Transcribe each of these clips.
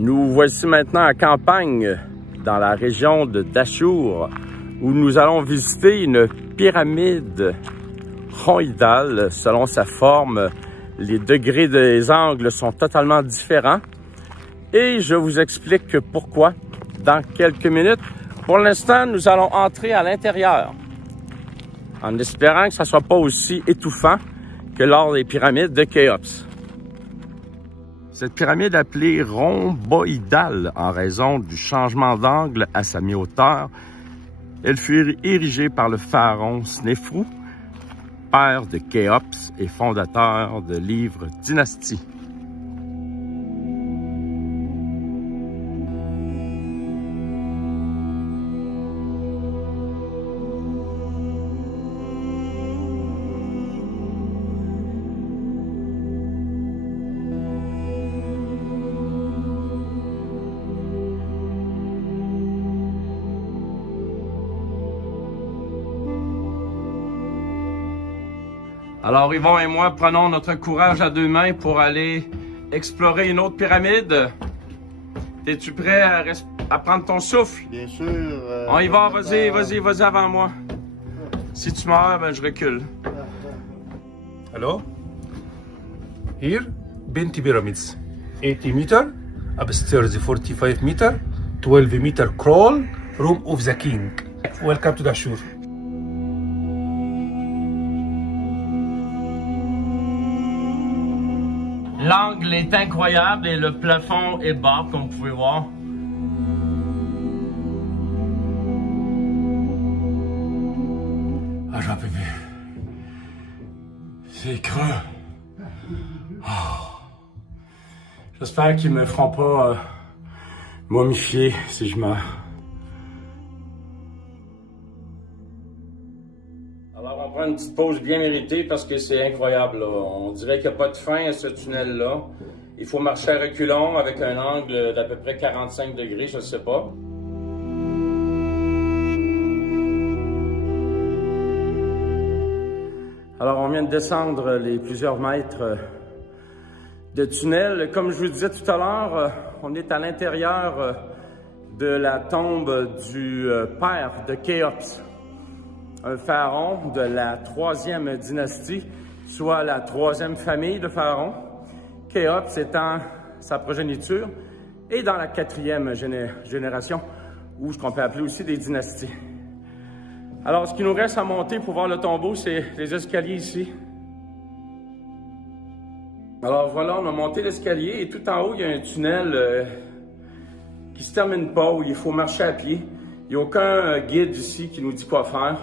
Nous voici maintenant à campagne, dans la région de Dahchour, où nous allons visiter une pyramide rhomboïdale. Selon sa forme, les degrés des angles sont totalement différents. Et je vous explique pourquoi dans quelques minutes. Pour l'instant, nous allons entrer à l'intérieur, en espérant que ça ne soit pas aussi étouffant que lors des pyramides de Khéops. Cette pyramide appelée rhomboïdale en raison du changement d'angle à sa mi-hauteur, elle fut érigée par le pharaon Snéfrou, père de Khéops et fondateur de l'Ivre dynastie. Alors Yvon et moi prenons notre courage à deux mains pour aller explorer une autre pyramide. Es-tu prêt à prendre ton souffle? Bien sûr. On y va, vas-y avant moi. Si tu meurs, ben je recule. Hello? Here, Binti Pyramids. 80 meter, upstairs 45 meter, 12 meter crawl, room of the king. Welcome to Dahchour. L'angle est incroyable et le plafond est bas, comme vous pouvez voir. Ah, j'en peux plus. C'est creux. Oh. J'espère qu'ils me feront pas momifier si je meurs. Alors on prend une petite pause bien méritée parce que c'est incroyable là. On dirait qu'il n'y a pas de fin à ce tunnel-là. Il faut marcher à reculons avec un angle d'à peu près 45 degrés, je ne sais pas. Alors on vient de descendre les plusieurs mètres de tunnel. Comme je vous disais tout à l'heure, on est à l'intérieur de la tombe du père de Khéops, un pharaon de la 3e dynastie, soit la 3e famille de pharaons, Khéops étant sa progéniture, et dans la 4e génération, ou ce qu'on peut appeler aussi des dynasties. Alors, ce qui nous reste à monter pour voir le tombeau, c'est les escaliers ici. Alors voilà, on a monté l'escalier et tout en haut, il y a un tunnel qui se termine pas, où il faut marcher à pied. Il n'y a aucun guide ici qui nous dit quoi faire.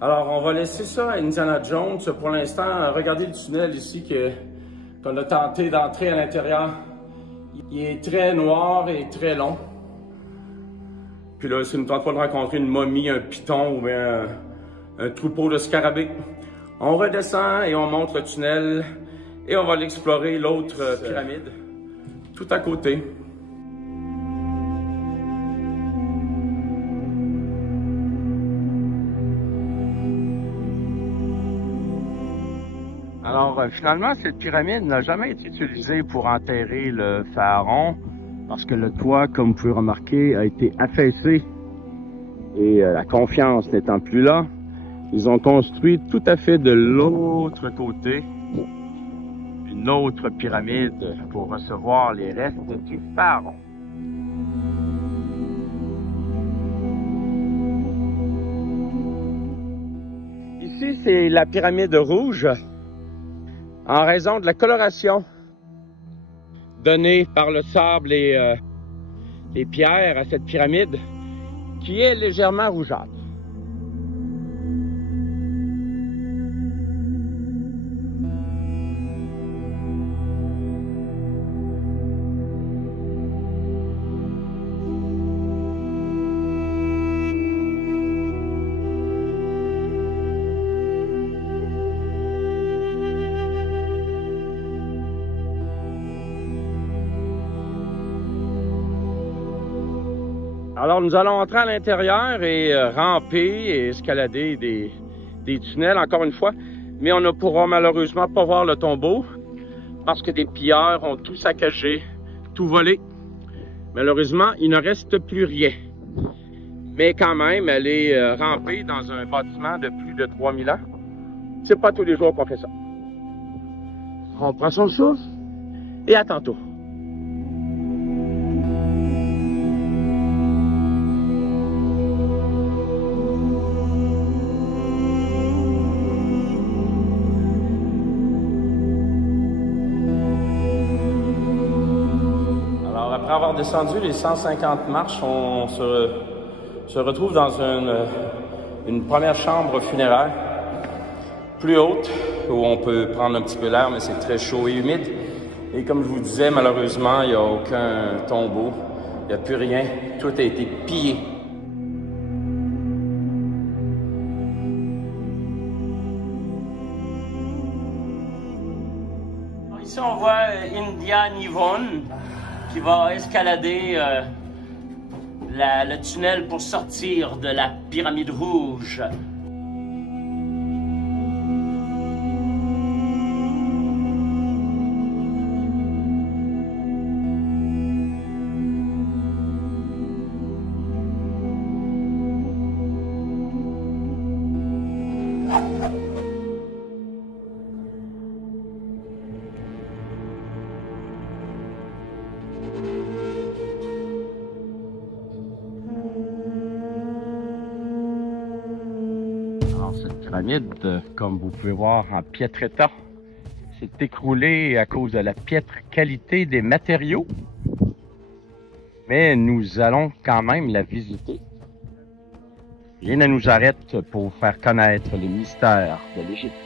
Alors, on va laisser ça à Indiana Jones pour l'instant. Regardez le tunnel ici qu'on a tenté d'entrer à l'intérieur. Il est très noir et très long. Puis là, ça ne nous tente pas de rencontrer une momie, un python ou bien un troupeau de scarabées. On redescend et on monte le tunnel et on va l'explorer, l'autre pyramide, tout à côté. Alors, finalement, cette pyramide n'a jamais été utilisée pour enterrer le pharaon parce que le toit, comme vous pouvez remarquer, a été affaissé et la confiance n'étant plus là, ils ont construit tout à fait de l'autre côté une autre pyramide pour recevoir les restes du pharaon. Ici, c'est la pyramide rouge. En raison de la coloration donnée par le sable et les pierres à cette pyramide, qui est légèrement rougeâtre. Alors, nous allons entrer à l'intérieur et ramper et escalader des tunnels, encore une fois. Mais on ne pourra malheureusement pas voir le tombeau parce que des pilleurs ont tout saccagé, tout volé. Malheureusement, il ne reste plus rien. Mais quand même, elle est rampée dans un bâtiment de plus de 3000 ans. C'est pas tous les jours qu'on fait ça. On prend son souffle et à tantôt. Après avoir descendu les 150 marches, on se retrouve dans une première chambre funéraire, plus haute, où on peut prendre un petit peu l'air, mais c'est très chaud et humide. Et comme je vous disais, malheureusement, il n'y a aucun tombeau, il n'y a plus rien, tout a été pillé. Ici, on voit Indian Yvonne qui va escalader le tunnel pour sortir de la pyramide rouge. Cette pyramide, comme vous pouvez voir, en piètre état, s'est écroulée à cause de la piètre qualité des matériaux. Mais nous allons quand même la visiter. Rien ne nous arrête pour faire connaître les mystères de l'Égypte.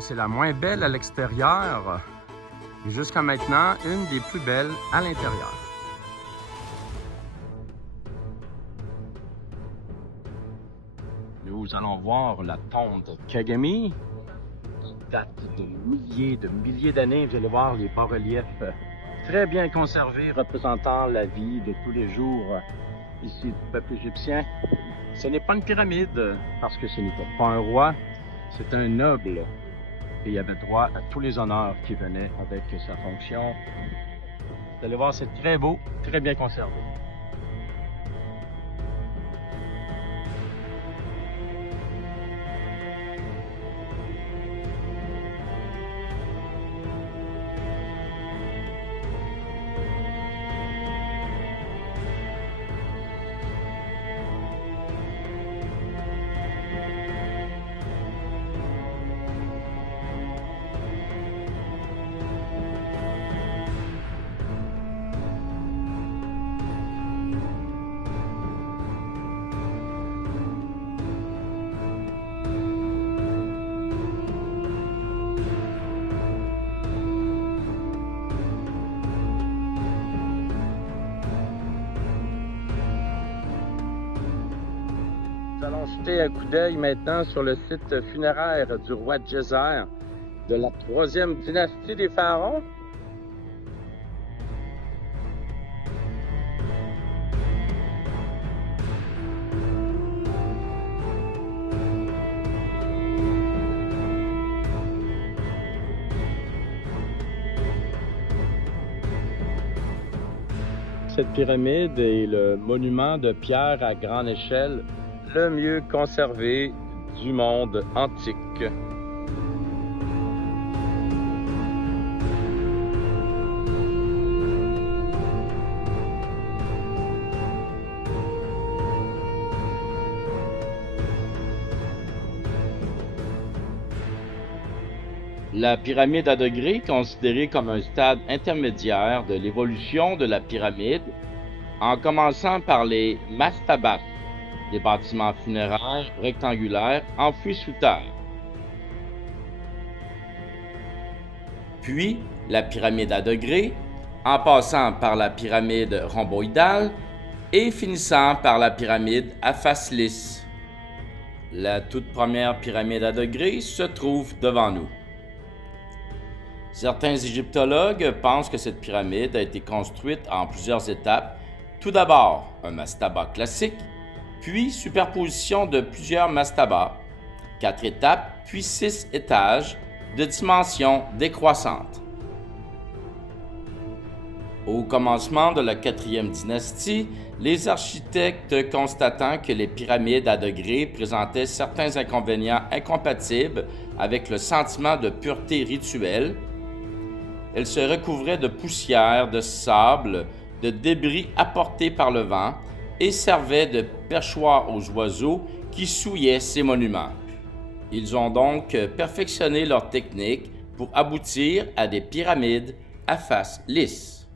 C'est la moins belle à l'extérieur et jusqu'à maintenant une des plus belles à l'intérieur. Nous allons voir la tombe de Kagami qui date de milliers d'années. Vous allez voir les bas-reliefs très bien conservés représentant la vie de tous les jours ici du peuple égyptien. Ce n'est pas une pyramide parce que ce n'était pas un roi, c'est un noble. Et il avait droit à tous les honneurs qui venaient avec sa fonction. Vous allez voir, c'est très beau, très bien conservé. Nous allons jeter un coup d'œil maintenant sur le site funéraire du roi Djéser de la 3e dynastie des pharaons. cette pyramide est le monument de pierre à grande échelle le mieux conservé du monde antique. La pyramide à degrés est considérée comme un stade intermédiaire de l'évolution de la pyramide, en commençant par les mastabas, des bâtiments funéraires rectangulaires enfouis sous terre. Puis la pyramide à degrés, en passant par la pyramide rhomboïdale et finissant par la pyramide à face lisse. La toute première pyramide à degrés se trouve devant nous. Certains égyptologues pensent que cette pyramide a été construite en plusieurs étapes. Tout d'abord, un mastaba classique, puis superposition de plusieurs mastabas, 4 étapes, puis 6 étages, de dimensions décroissantes. Au commencement de la 4e dynastie, les architectes constatant que les pyramides à degrés présentaient certains inconvénients incompatibles avec le sentiment de pureté rituelle, elles se recouvraient de poussière, de sable, de débris apportés par le vent et servaient de perchoir aux oiseaux qui souillaient ces monuments. Ils ont donc perfectionné leur technique pour aboutir à des pyramides à face lisse.